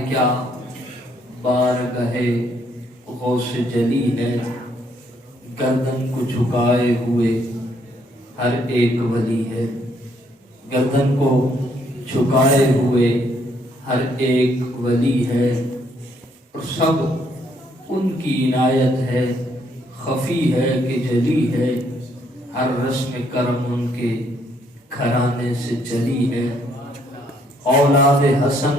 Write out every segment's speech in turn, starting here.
کیا بارگاہ غوث جلی ہے، گردن کو جھکائے ہوئے ہر ایک ولی ہے، گردن کو جھکائے ہوئے ہر ایک ولی ہے، اور سب ان کی عنایت ہے، خفی ہے کہ جلی ہے، ہر رسم کرم ان کے گھرانے سے چلی ہے۔ اولاد حسن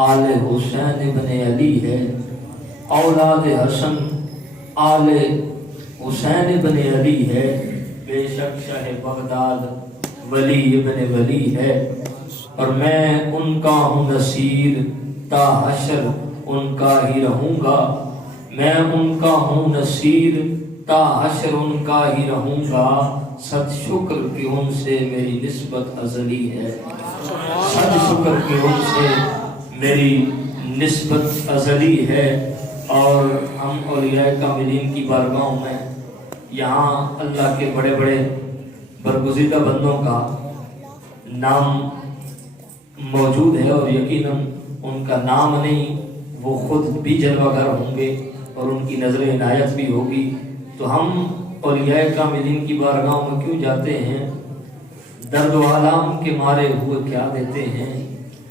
آل حسین ابن علی ہے، اولاد حسن آل حسین ابن علی ہے، بے شک شاہ بغداد ولی ابن ولی ہے، اور میں ان کا ہوں نصیر تا حشر ان کا ہی رہوں گا، میں ان کا ہوں نصیر تا حشر ان کا ہی رہوں گا، صد شکر کہ ان سے میری نسبت ازلی ہے، صد شکر کہ ان سے میری نسبت ازلی ہے۔ اور ہم اولیاء کاملین کی بارگاہوں میں یہاں اللہ کے بڑے بڑے برگزیدہ بندوں کا نام موجود ہے، اور یقیناً ان کا نام نہیں، وہ خود بھی جلوہ گر ہوں گے اور ان کی نظر عنایت بھی ہوگی، تو ہم اولیاء کاملین کی بارگاہوں میں کیوں جاتے ہیں؟ درد و آلام کے مارے ہوئے کیا دیتے ہیں؟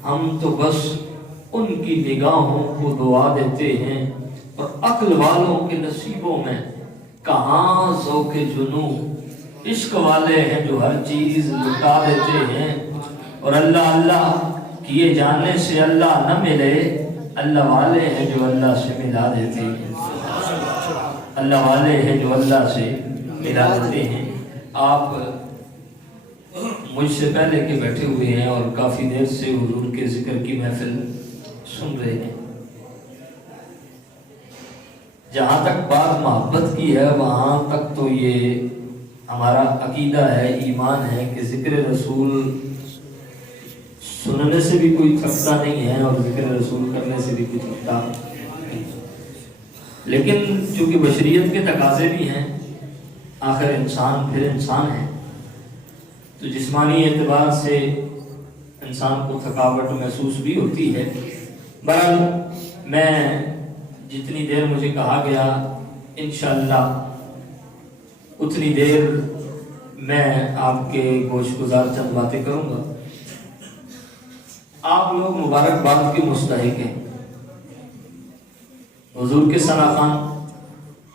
ہم تو بس ان کی نگاہوں کو دعا دیتے ہیں، اور عقل والوں کے نصیبوں میں کہاں ذوق جنوں، عشق والے ہیں جو ہر چیز لٹا دیتے ہیں، اور اللہ اللہ کیے جانے سے اللہ نہ ملے، اللہ والے ہیں جو اللہ سے ملا دیتے ہیں، اللہ والے ہیں جو اللہ سے ملا دیتے ہیں۔ آپ مجھ سے پہلے کے بیٹھے ہوئے ہیں اور کافی دیر سے حضور کے ذکر کی محفل سن رہے ہیں، جہاں تک بات محبت کی ہے وہاں تک تو یہ ہمارا عقیدہ ہے، ایمان ہے کہ ذکر رسول سننے سے بھی کوئی تھکتا نہیں ہے اور ذکر رسول کرنے سے بھی کوئی تھکتا نہیں، لیکن چونکہ بشریت کے تقاضے بھی ہیں، آخر انسان پھر انسان ہے، تو جسمانی اعتبار سے انسان کو تھکاوٹ محسوس بھی ہوتی ہے۔ بہرحال میں جتنی دیر مجھے کہا گیا انشاءاللہ اتنی دیر میں آپ کے گوش گزار چند باتیں کروں گا۔ آپ لوگ مبارکباد کے مستحق ہیں، حضور کے ثناخوان،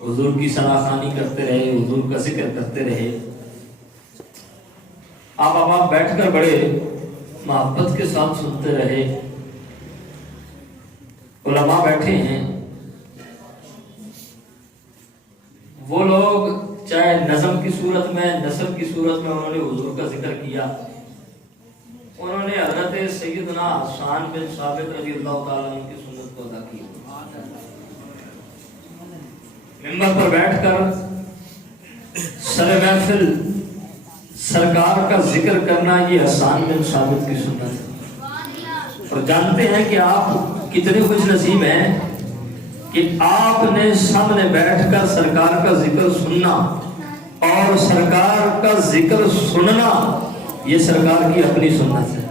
حضور کی ثناخوانی کرتے رہے، حضور کا ذکر کرتے رہے، آپ بیٹھ کر بڑے محبت کے ساتھ سنتے رہے، علماء بیٹھے ہیں، وہ لوگ چاہے نظم کی صورت میں، نثر کی صورت میں انہوں نے حضور کا ذکر کیا، انہوں نے حضرت سیدنا حسان بن ثابت رضی اللہ تعالیٰ عنہ کی سنت کو ادا کی، منبر پر بیٹھ کر سر محفل سرکار کا ذکر کرنا یہ حسان بن ثابت کی سنت ہے، اور جانتے ہیں کہ آپ کتنے خوش نصیب ہیں کہ آپ نے سامنے بیٹھ کر سرکار کا ذکر سننا، اور سرکار کا ذکر سننا یہ سرکار کی اپنی سنت ہے۔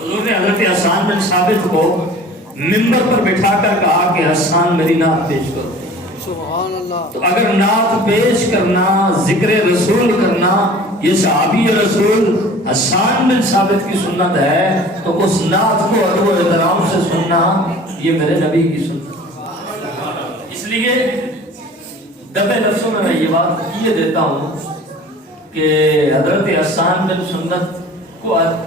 حضور نے حضرت حسان بن ثابت کو منبر پر بٹھا کر کہا کہ حسان میری نعت پیش کرو، تو اگر نعت پیش کرنا، ذکر رسول کرنا یہ صحابی رسول حسان بن ثابت کی سنت ہے، تو اس نعت کو ادب و احترام سے سننا یہ میرے نبی کی سنت ہے۔ اس لیے دبے لفظوں میں یہ بات یہ دیتا ہوں کہ حضرت حسان بن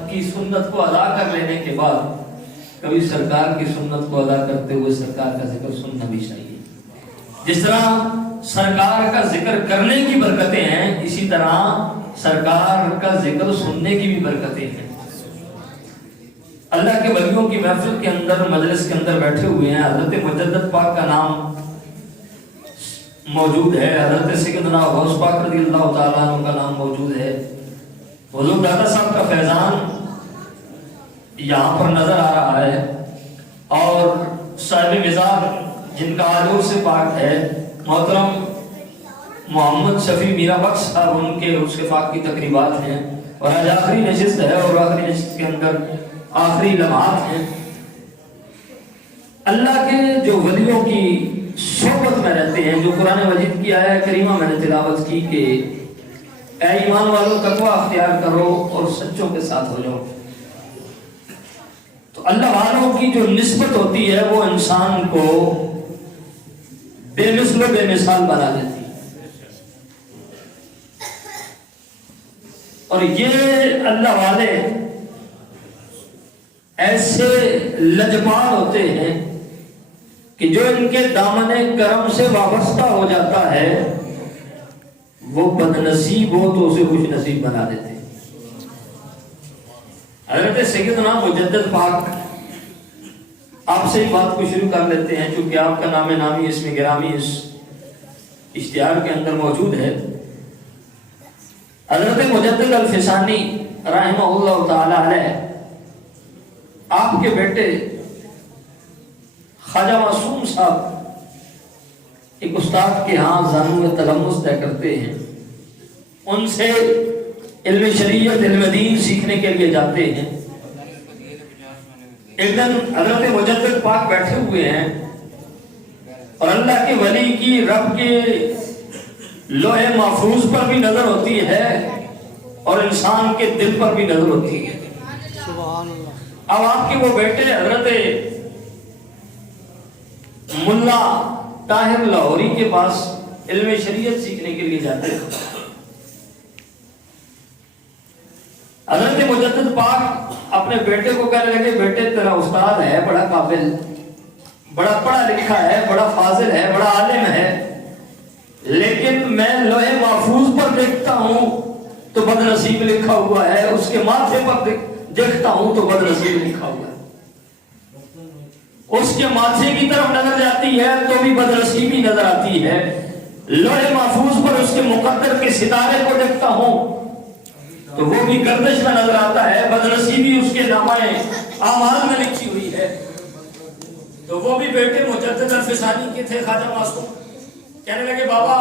کی سنت کو ادا کر لینے کے بعد کبھی سرکار کی سنت کو ادا کرتے ہوئے سرکار کا ذکر سننا بھی چاہیے۔ جس طرح سرکار کا ذکر کرنے کی برکتیں ہیں، اسی طرح سرکار کا ذکر سننے کی بھی برکتیں ہیں۔ اللہ کے ولیوں کی محفل کے اندر، مجلس کے اندر بیٹھے ہوئے ہیں، حضرت مجدد پاک کا نام موجود ہے، حضرت سیدنا غوث پاک رضی اللہ تعالیٰ عنہ کا نام موجود ہے، حضور دادا صاحب کا فیضان یہاں پر نظر آ رہا ہے، اور صاحب مزاج جن کا آلور سے پاک ہے محترم محمد شفیع میرا بخش صاحب، ان کے عرس پاک کی تقریبات ہیں، اور آج آخری نشست ہے، اور آخری نشست کے اندر آخری لمحات ہیں، اللہ کے جو ولیوں کی صحبت میں رہتے ہیں، جو قرآن مجید کی آیہ کریمہ میں نے تلاوت کی کہ اے ایمان والوں تقوی اختیار کرو اور سچوں کے ساتھ ہو جاؤ، تو اللہ والوں کی جو نسبت ہوتی ہے وہ انسان کو بے مثل و بے مثال بنا دیتی ہے۔ اور یہ اللہ والے ایسے لجپال ہوتے ہیں کہ جو ان کے دامن کرم سے وابستہ ہو جاتا ہے وہ بد نصیب ہو تو اسے خوش نصیب بنا دیتے ہیں۔ حضرت سیدنا مجدد پاک، آپ سے ہی بات کو شروع کر لیتے ہیں چونکہ آپ کا نام نامی اسم گرامی اس اشتہار کے اندر موجود ہے۔ حضرت مجدد الفسانی رحمہ اللہ تعالی علیہ، آپ کے بیٹے خواجہ معصوم صاحب ایک استاد کے ہاں زانو تلمس طے کرتے ہیں، ان سے علم شریعت علم دین سیکھنے کے لیے جاتے ہیں۔ ایک دن حضرت مجدد پاک بیٹھے ہوئے ہیں اور اللہ کے ولی کی رب کے لوح محفوظ پر بھی نظر ہوتی ہے اور انسان کے دل پر بھی نظر ہوتی ہے۔ اب آپ کے وہ بیٹے حضرت ملا طاہر لاہوری کے پاس علم شریعت سیکھنے کے لیے جاتے ہیں۔ حضرت مجدد پاک اپنے بیٹے کو کہنے لگے، بیٹے تیرا استاد ہے بڑا قابل، بڑا پڑھا لکھا ہے، بڑا فاضل ہے، بڑا عالم ہے، لیکن میں لوح محفوظ پر دیکھتا ہوں تو بد نصیب لکھا ہوا ہے، اس کے ماتھے پر دیکھتا ہوں تو بد نصیب لکھا ہوا ہے، اس کے ماتھے کی طرف نظر جاتی ہے تو بھی بد نصیبی نظر آتی ہے، لوح محفوظ پر اس کے مقدر کے ستارے کو دیکھتا ہوں تو وہ بھی گردش میں نظر آتا ہے، بد نصیبی اس کے نامہ اعمال میں لکھی ہوئی ہے۔ تو وہ بھی بیٹے مجدد الفسانی کے تھے خواجہ معصوم، کہنے لگے بابا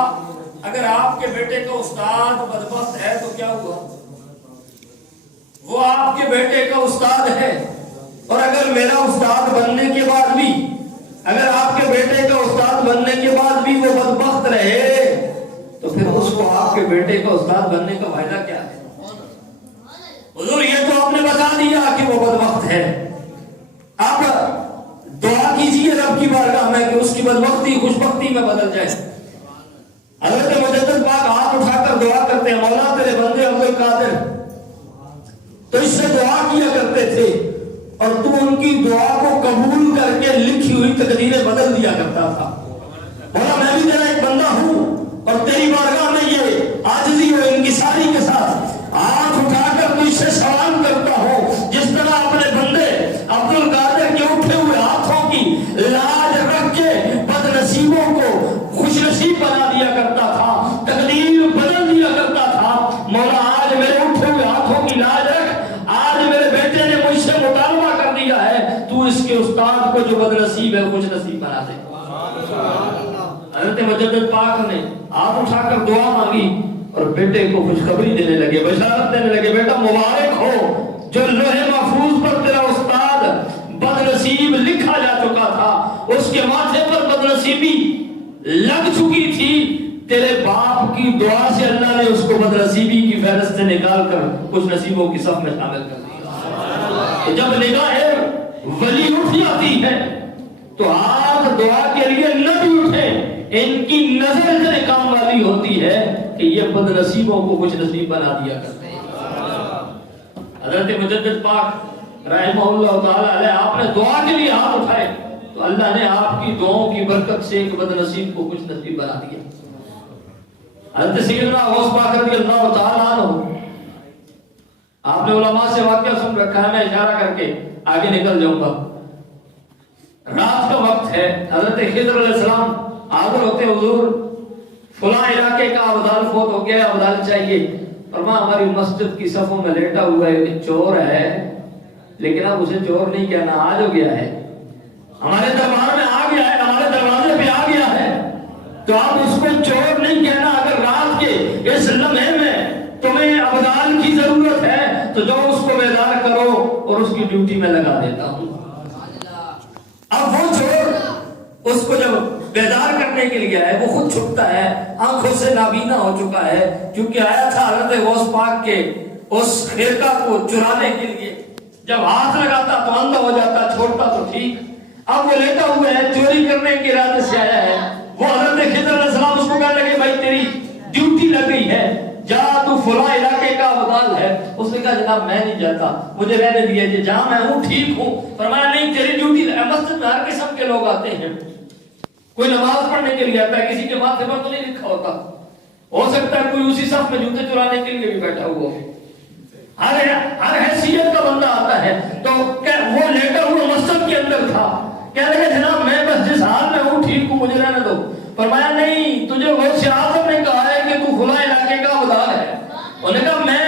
اگر آپ کے بیٹے کا استاد بدبخت ہے تو کیا ہوا، وہ آپ کے بیٹے کا استاد ہے، اور اگر میرا استاد بننے کے بعد بھی، اگر آپ کے بیٹے کا استاد بننے کے بعد بھی وہ بدبخت رہے تو پھر اس کو آپ کے بیٹے کا استاد بننے کا فائدہ کیا ہے؟ حضور یہ تو آپ نے بتا دیا کہ وہ بدبخت ہے، آپ دعا کیجئے رب کی بارگاہ میں کہ اس کی بدبختی خوشبختی میں بدل جائے۔ حضرت مجدد پاک ہاتھ اٹھا کر دعا کرتے ہیں، مولا تیرے بندے عبد القادر تو اس سے دعا کیا کرتے تھے اور تو ان کی دعا کو قبول کر کے لکھی ہوئی تقدیریں بدل دیا کرتا تھا۔ مولا میں بھی تیرا ایک بندہ ہوں اور تیری بارگاہ میں یہ عاجزی اور انکساری کے ساتھ ہاتھ اٹھا کر تجھ سے سوال کرتا ہوں، جس طرح اپنے بندے عبد القادر کے اٹھے ہوئے ہاتھوں کی لاج رکھ کے بد نصیبوں کو خوش نصیب بنا دیا کرتا تھا، تقدیر بدل دیا کرتا تھا، مولا آج میرے اٹھے ہوئے ہاتھوں کی لاج رکھ، آج میرے بیٹے نے مجھ سے مطالبہ کر دیا ہے، تو اس کے استاد کو جو بد نصیب ہے خوش نصیب بنا دے۔ حضرت مجدد پاک نے ہاتھ اٹھا کر دعا مانگی اور بیٹے کو خوشخبری دینے لگے، بشارت دینے لگے، بیٹا مبارک ہو، جو لوح محفوظ پر تیرا استاد بد نصیب لکھا جا چکا تھا، اس کے ماتھے پر بد نصیبی لگ چکی تھی، تیرے باپ کی دعا سے اللہ نے اس کو بد نصیبی کی فہرست سے نکال کر خوش نصیبوں کی صف میں شامل کر دیا۔ جب نگاہ ولی اٹھ جاتی ہے تو ہاتھ دعا کے لیے نہ بھی اٹھے، ان کی نظر اتنے کام والی ہوتی ہے کہ یہ بد نصیبوں کو خوش نصیب بنا دیا کرتے ہیں۔ حضرت مجدد پاک رحمہ اللہ تعالی علیہ، آپ نے دعا کے لیے ہاتھ اٹھائے تو اللہ نے آپ کی دعاؤں کی برکت سے ایک بد نصیب کو خوش نصیب بنا دیا۔ حضرت سیدنا غوث پاک رضی اللہ تعالی عنہ، آپ نے علماء سے واقعہ سن رکھا ہے، میں اشارہ کر کے آگے نکل جاؤں گا۔ رات کا وقت ہے، حضرت خضر علیہ السلام حاضر ہوتے، حضور فلاں علاقے کا ابدال فوت ہو گیا، ابدال چاہیے، فرمایا ہماری مسجد کی صفوں میں لیٹا ہوا ہے، چور ہے، لیکن اب اسے چور نہیں کہنا، آج ہو گیا ہے، ہمارے دربار میں آ گیا ہے، ہمارے دروازے پہ آ گیا ہے، تو آپ اس کو چور نہیں کہنا۔ اگر رات کے اس لمحے میں تمہیں ابدال کی ضرورت ہے تو جو اس کو بیدار کرو اور اس کی ڈیوٹی میں لگا دیتا ہوں۔ اب وہ چور اس کو جب بیدار کرنے کے لیے آئے وہ خود چھپتا ہے، آنکھوں سے نابینا ہو چکا ہے، کیونکہ آیا تھا حضرت غوث پاک کے اس خرقہ کو چرانے کے لیے، جب ہاتھ لگاتا تو اندھا ہو جاتا، چھوڑتا تو ٹھیک۔ اب وہ لیٹا ہوا ہے، چوری کرنے کے ارادے سے آیا ہے، وہ حضرت خضر علیہ السلام اس کو کہنے لگے بھائی تیری ڈیوٹی لگ گئی ہے، جا تو فلاں علاقے کا بدال ہے۔ اس نے کہا جناب میں نہیں جاتا، مجھے رہنے دیجیے، جہاں میں ہوں ٹھیک ہوں۔ فرمایا نہیں تیری ڈیوٹی، مسجد میں ہر قسم کے لوگ آتے ہیں، کوئی نماز پڑھنے کے لیے آتا ہے، کسی کے ماتھے پر تو نہیں لکھا ہوتا، ہو سکتا ہے کوئی اسی صف میں جوتے چرانے کے لیے بھی بیٹھا ہوا ہو، ہر حیثیت کا بندہ آتا ہے۔ تو وہ لیٹا ہوا مسجد کے اندر تھا، کہنے لگے جناب میں بس جس حال میں ہوں ٹھیک ہوں، مجھے رہنے دو۔ فرمایا نہیں، تجھے غوث اعظم نے کہا ہے کہ تو فلاں علاقے کا بدال ہے۔ انہوں نے کہا میں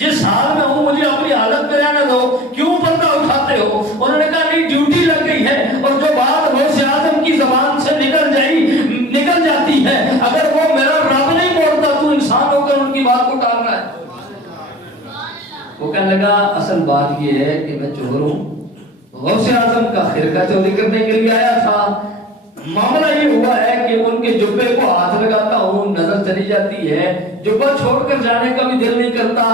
جس حال میں ہوں مجھے اپنی حالت میں رہنے دو، کیوں پردہ اٹھاتے ہو؟ انہوں نے کہا نہیں ڈیوٹی لگ گئی ہے، اور جو بات غوث اعظم کی زبان سے نکل جاتی ہے، اگر وہ میرا رب نہیں موڑتا تو انسان ہو کر ان کی بات کو ٹال رہا ہے۔ وہ کہنے لگا اصل بات یہ ہے کہ میں چور ہوں، غوث اعظم کا خرقہ چوری کرنے کے لیے آیا تھا، معاملہ یہ ہوا ہے کہ ان کے جبے کو ہاتھ لگاتا ہوں نظر چلی جاتی ہے، جبہ چھوڑ کر جانے کا بھی دل نہیں کرتا،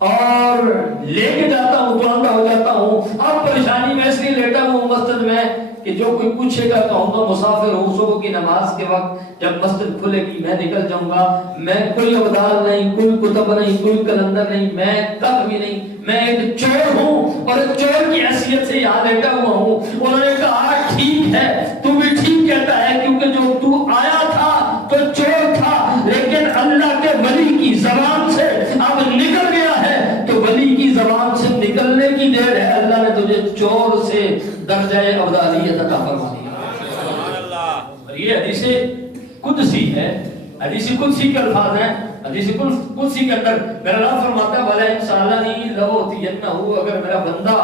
اور لے کے جاتا ہوں تو اندھا ہو جاتا ہوں۔ اب پریشانی میں اس لیے لیٹا ہوں مسجد میں کہ جو کوئی پوچھے گا کہوں گا مسافر ہوں، صبح کی نماز کے وقت جب مسجد کھلے گی میں نکل جاؤں گا، میں کوئی ابدال نہیں، کوئی کتب نہیں، کوئی کلندر نہیں، میں کب بھی نہیں، میں ایک چور ہوں اور ایک چور کی حیثیت سے یہاں لیٹا ہوا ہوں۔ انہوں نے کہا ٹھیک ہے، تو بھی ٹھیک کہتا ہے، کیونکہ جو تو آیا تھا تو چور تھا، لیکن اللہ کے ولی کی زبان سے اب نکل گیا ہے، تو ولی کی زبان سے نکلنے کی دیر ہے، اللہ نے تجھے چور سے درجہ ابدالیت عطا فرما دیا۔ اور یہ حدیث قدسی ہے، حدیث قدسی کے الفاظ ہیں، حدیث قدسی کے اندر میرا رب فرماتا ہے وَلَا إِنْ سَأَلَنِي لَأُعْطِيَنَّهُ، اگر میرا بندہ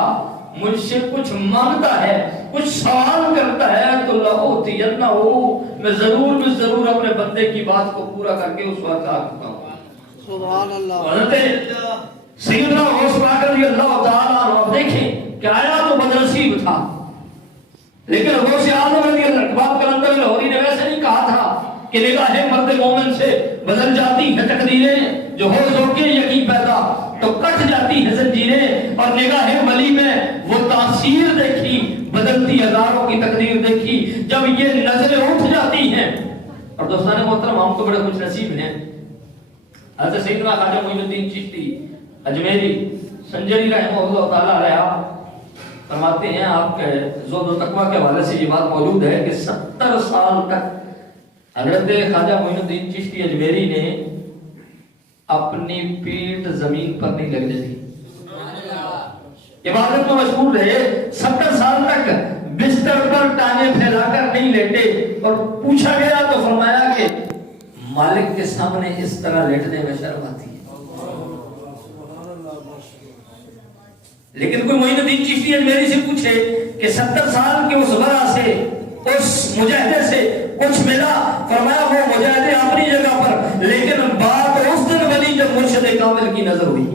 مجھ سے کچھ مانگتا ہے، کچھ سوال کرتا ہے تو لَأُعْطِيَنَّهُ، میں ضرور اپنے بندے کی بات کو پورا کر کے اس وقت آ کرتا ہوں۔ سبحان اللہ۔ حضرت سیدنا غوث پاک رضی اللہ تعالیٰ عنہ دیکھیں کہ آیا تو بدنصیب تھا، لیکن غوث اعظم رضی اللہ عنہ کلندر لاہوری نے ویسے نہیں کہا تھا کہ نگاہ مرد مومن سے بدل جاتی ہے تقدیریں، جو ہو کے یقین پیدا تو کٹ جاتی ہے زنجیریں، اور نگاہ ولی میں وہ تاثیر دیکھی، بدلتی ہزاروں کی تقدیر دیکھی، جب یہ نظریں اٹھ جاتی ہیں۔ اور دوستان محترم ہم تو بڑے خوش نصیب ہیں، حضرت سیدنا خواجہ معین الدین چشتی اجمیری سنجری رحمہ اللہ تعالیٰ علیہ فرماتے ہیں، آپ کے زہد و تقویٰ کے حوالے سے یہ بات موجود ہے کہ 70 سال تک حضرت خواجہ معین الدین چشتی اجمیری نے اپنی پیٹھ زمین پر نہیں لگنے دی، عبادت میں مشغول رہے، 70 سال تک بستر پر ٹانگیں پھیلا کر نہیں لیٹے، اور پوچھا گیا تو فرمایا کہ مالک کے سامنے اس طرح لیٹنے میں شرم آتی ہے۔ لیکن کوئی معین الدین چشتی اجمیری سے پوچھے کہ 70 سال کے اس ورا سے، اس مجاہدے سے کچھ ملا؟ فرمایا وہ مجاہدے اپنی جگہ پر، لیکن بات اس دن بنی جب مرشد کامل کی نظر ہوئی،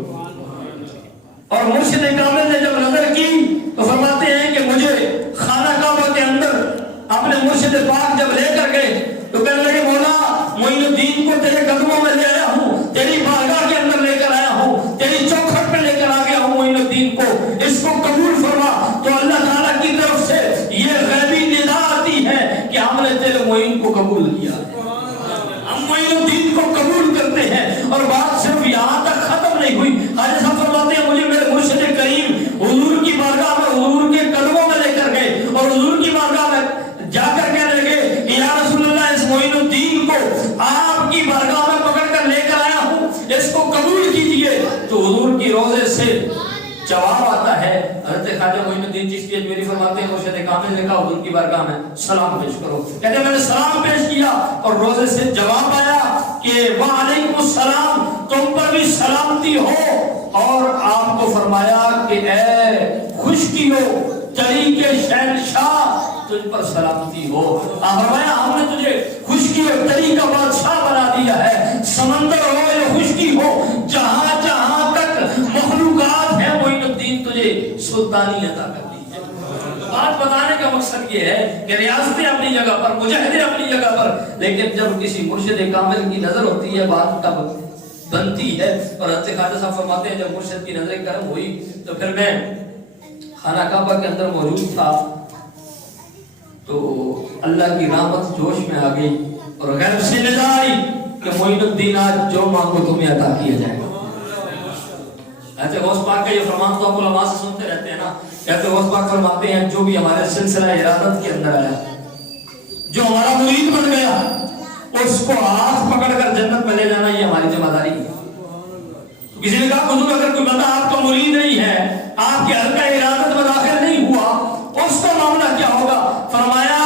اور مرشد کامل نے جب نظر کی تو فرماتے ہیں کہ مجھے خانہ کعبہ کے اندر اپنے مرشد پاک جب لے کر گئے تو کہنے لگے مولا معین الدین کو تیرے قدموں میں لے آیا ہوں، تیری بارگاہ کے اندر لے کر آیا ہوں، تیری چوکھٹ پہ لے کر آ گیا ہوں، معین الدین کو اس کو قبول فرما۔ تو اللہ تعالیٰ کی طرف سے یہ غیبی ندا آتی ہے کہ ہم نے تیرے معین کو قبول کیا ہے، ہم معین الدین کو قبول کرتے ہیں۔ اور بات صرف یہاں تک ختم نہیں ہوئی، حاجی صاحب فرماتے ہیں مجھے میرے مرشد کریم حضور کی بارگاہ میں حضور کے قدموں میں لے کر گئے، اور حضور کی بارگاہ میں جا کر کہنے لگے کہ یا رسول اللہ اس معین الدین کو آپ کی بارگاہ میں پکڑ کر لے کر آیا ہوں، اس کو قبول کیجئے۔ تو حضور کی روزے سے جواب آتا ہے، حضرت خواجہ معین الدین چشتی اجمیری فرماتے ہیں مرشد کامل نے کہا حضور کی بارگاہ میں سلام پیش کرو، کہتے ہیں میں نے سلام پیش کیا اور روزے سے جواب آیا کہ وعلیکم السلام، تم پر بھی سلامتی ہو، اور آپ کو فرمایا کہ اے خشکیو تری کے شہنشاہ تجھ پر سلامتی ہو۔ فرمایا ہم نے تجھے خشکی اور تری کا بادشاہ بنا دیا ہے، سمندر ہو یا خشکی ہو، جہاں جہاں تک مخلوقات ہیں معین الدین تجھے سلطانی عطا کر دی ہے۔ بات بتانے کا مقصد یہ ہے کہ ریاستیں اپنی جگہ پر، مجاہدے اپنی جگہ پر، لیکن جب کسی مرشد کامل کی نظر ہوتی ہے بات تب بنتی ہے۔ اور حضرت خواجہ صاحب فرماتے ہیں جب مرشد کی نظر کرم ہوئی تو پھر میں خانہ کعبہ کے اندر موجود تھا تو اللہ کی رحمت جوش میں آ گئی اور غیب سے ندا آئی کہ معین الدین آج جو مانگو تمہیں عطا کیا جائے گا۔ ایسے غوث پاک کا یہ فرمان تو آپ علماء سے سنتے رہتے ہیں نا، کہتے غوث پاک فرماتے ہیں جو بھی ہمارے سلسلہ ارادت کے اندر آیا، جو ہمارا مرید بن گیا، اس کو ہاتھ پکڑ کر جنت میں لے جانا یہ ہماری ذمہ داری ہے۔ کسی نے کہا حضور اگر کوئی بندہ آپ کا مرید نہیں ہے، آپ کے حلقہ ارادت میں داخل نہیں ہوا، اس کا معاملہ کیا ہوگا؟ فرمایا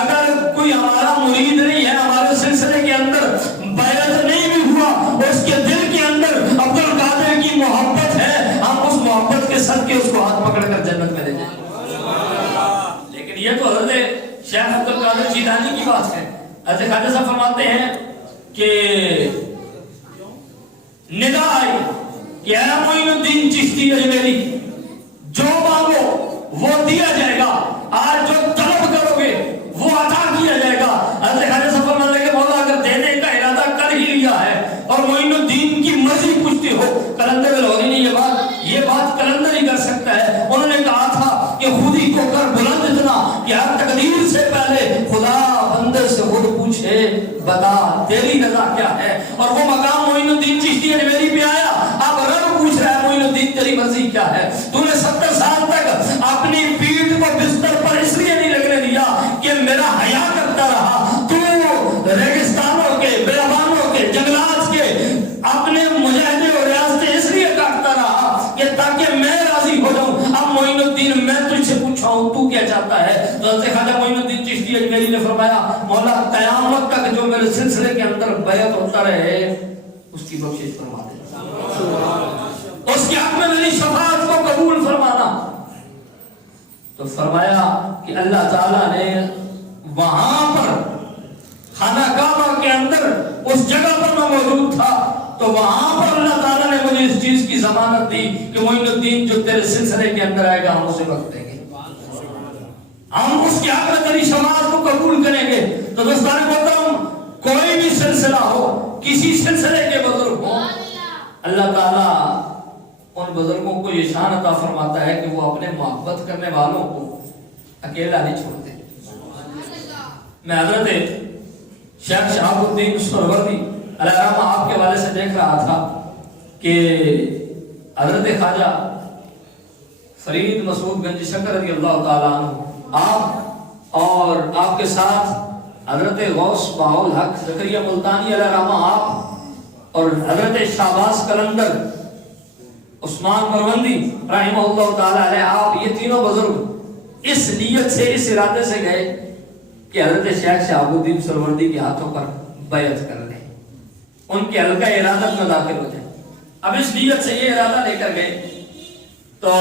اگر کوئی ہمارا مرید نہیں ہے، ہمارے سلسلے کے اندر بیعت نہیں بھی ہوا، اس کے دل کے اندر عبد القادر کی محبت ہے، ہم اس محبت کے صدقے اس کو ہاتھ پکڑ کر جنت میں لے جائیں۔ لیکن یہ تو حضرت شیخ عبد القادر جیلانی کی بات ہے۔ حضرت خواجہ صاحب فرماتے ہیں کہ ندا آئی کہ اے معین الدین چشتی اجمیری جو مانگو وہ دیا جائے گا، آج جو طلب کرو گے وہ عطا کیا جائے گا۔ حضرت خواجہ صاحب فرمانے لگے مولا اگر دینے کا ارادہ کر ہی لیا ہے اور معین الدین کی مرضی پوچھتے ہو، کلندر لاہوری نے یہ بات کلندر ہی کر سکتا ہے۔ انہوں نے کہا تھا کہ خودی کو کر بلند اتنا کہ ہر تقدیر سے پہلے خدا بندے سے خود پوچھے بتا تیری رضا کیا ہے، اور وہ مقام معین الدین چشتی اجمیری پہ آیا۔ اب رب پوچھ رہا ہے معین الدین تیری مرضی کیا ہے؟ تو نے 70 سال تک اپنی پیٹھ کو بستر پر اس لیے نہیں لگنے دیا کہ میرا حیا کرتا رہا، تو ریگستانوں کے، بیابانوں کے، جنگلات کے اپنے مجاہدے اور ریاستیں اس لیے کاٹتا رہا کہ تاکہ میں راضی ہو جاؤں۔ اب معین الدین میں تجھ سے پوچھا ہوں تو کیا چاہتا ہے؟ تو حضرت خواجہ معین الدین چشتی اجمیری نے فرمایا مولا قیامت تک جو میرے سلسلے کے اندر بیعت ہوتا رہے اس کی بخشش فرما دے، اس کے حق میں میری شفاعت کو قبول فرمانا۔ تو فرمایا کہ اللہ تعالیٰ نے وہاں پر خانہ کعبہ کے اندر اس جگہ پر میں موجود تھا تو وہاں پر اللہ تعالیٰ نے مجھے اس چیز کی ضمانت دی کہ معین الدین جو تیرے سلسلے کے اندر آئے گا ہم اسے وقت دیں گے، ہم اس کے حق میں تیری شفاعت کو قبول کریں گے۔ تو دوستان محترم کوئی بھی سلسلہ ہو، کسی سلسلے کے بزرگ ہو، اللہ تعالیٰ ان بزرگوں کو یہ شان عطا فرماتا ہے کہ وہ اپنے محبت کرنے والوں کو اکیلا نہیں چھوڑتے۔ میں حضرت شیخ شہاب الدین سہروردی علیہ رحمہ آپ کے والے سے دیکھ رہا تھا کہ حضرت خواجہ فرید مسعود گنج شکر رضی اللہ تعالیٰ عنہ آپ اور آپ کے ساتھ حضرت غوث بہاؤل حق زکریا ملتانی علیہ رحمہ آپ اور حضرت شہباز کلندر عثمان مروندی رحمہ اللہ تعالیٰ علیہ آپ، یہ تینوں بزرگ اس نیت سے، اس ارادے سے گئے کہ حضرت شیخ شہاب الدین سہروردی کے ہاتھوں پر بیعت کر لیں، ان کے حلقہ ارادت میں داخل ہو جائیں۔ اب اس نیت سے یہ ارادہ لے کر گئے تو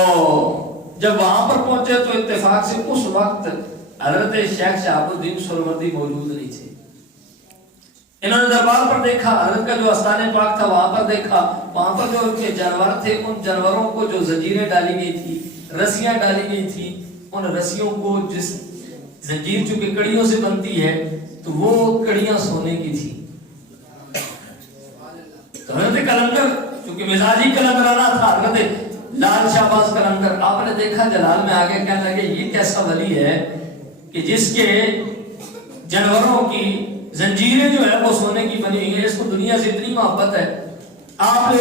جب وہاں پر پہنچے تو اتفاق سے اس وقت حضرت شیخ شہاب الدین سہروردی موجود نہیں تھے۔ انہوں نے دربار پر دیکھا، حضرت کا جو آستان پاک تھا وہاں پر دیکھا، وہاں پر جو ان کے جانور تھے ان جانوروں کو جو زنجیریں ڈالی گئی تھی، رسیاں ڈالی گئی تھی، ان رسیوں کو جس زنجیر چونکہ کڑیوں سے بنتی ہے تو وہ کڑیاں سونے کی تھی۔ تو حضرت کلندر چونکہ مزاجی کلندرانہ تھا، حضرت لال شہباز کلندر آپ نے دیکھا جلال میں آگے کہنے لگے یہ کیسا ولی ہے کہ جس کے جانوروں کی زنجیریں جو ہے وہ سونے کی بنی ہوئی ہے، اس کو دنیا سے اتنی محبت ہے۔ آپ